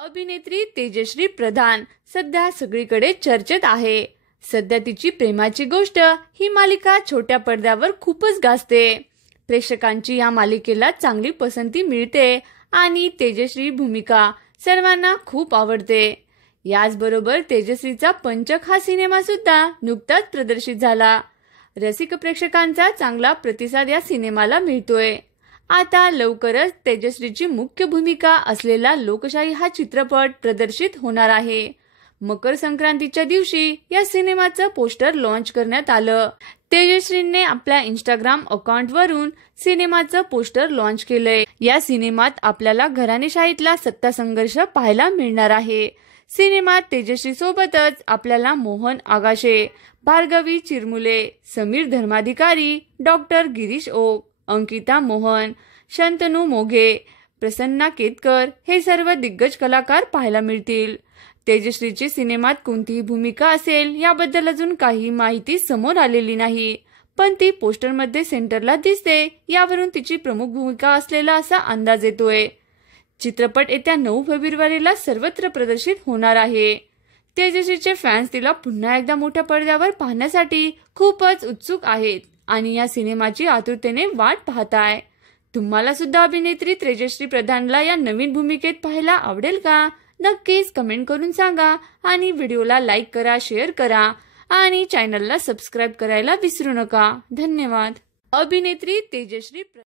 अभिनेत्री तेजश्री प्रधान सध्या सगळीकडे चर्चेत आहे। सध्या तिची प्रेमाची गोष्ट ही मालिका छोट्या पडद्यावर खूपच गाजते। प्रेक्षकांची या मालिकेला चांगली पसंती मिळते आणि तेजश्री भूमिका सर्वांना खूप आवडते। याचबरोबर तेजश्रीचा पंचक हा सिनेमा सुद्धा नुकताच प्रदर्शित झाला। रसिक प्रेक्षकांचा चांगला प्रतिसाद या सिनेमाला मिळतोय। आता लवकरच तेजश्रीची मुख्य भूमिका असलेला लोकशाही हा चित्रपट प्रदर्शित होणार आहे। मकर संक्रांतीच्या दिवशी या सिनेमाचं पोस्टर लॉन्च करण्यात आलं। तेजश्रीने आपल्या इंस्टाग्राम अकाउंटवरून सिनेमाचं पोस्टर लॉन्च केलंय। या सिनेमात आपल्याला घराणेशाहीतला सत्ता संघर्ष पाहायला मिळणार आहे। सिनेमात तेजश्री सोबतच आपल्याला मोहन आगाशे, भार्गवी चिरमुले, समीर धर्माधिकारी, डॉक्टर गिरीश ओक, अंकिता मोहन, शंतनू मोघे, प्रसन्ना केतकर हे सर्व दिग्गज कलाकार पाहायला मिळतील। तेजश्रीची सिनेमात कोणतीही भूमिका असेल याबद्दल अजून काही माहिती समोर आलेली नाही, पण ती पोस्टरमध्ये सेंटरला दिसते, यावरून तिची प्रमुख भूमिका असलेला असा अंदाज येतोय। चित्रपट येत्या 9 फेब्रुवारीला सर्वत्र प्रदर्शित होणार आहे। तेजश्रीचे फॅन्स तिला पुन्हा एकदा मोठ्या पडद्यावर पाहण्यासाठी खूपच उत्सुक आहेत आणि या सिनेमाची आतुरतेने वाट पाहताय। तुम्हाला सुद्धा अभिनेत्री तेजश्री प्रधानला या नवीन भूमिकेत पाहायला आवडेल का? नक्कीच कमेंट करून सांगा आणि व्हिडिओला लाईक करा, शेअर करा आणि चॅनलला सबस्क्राईब करायला विसरू नका। धन्यवाद। अभिनेत्री तेजश्री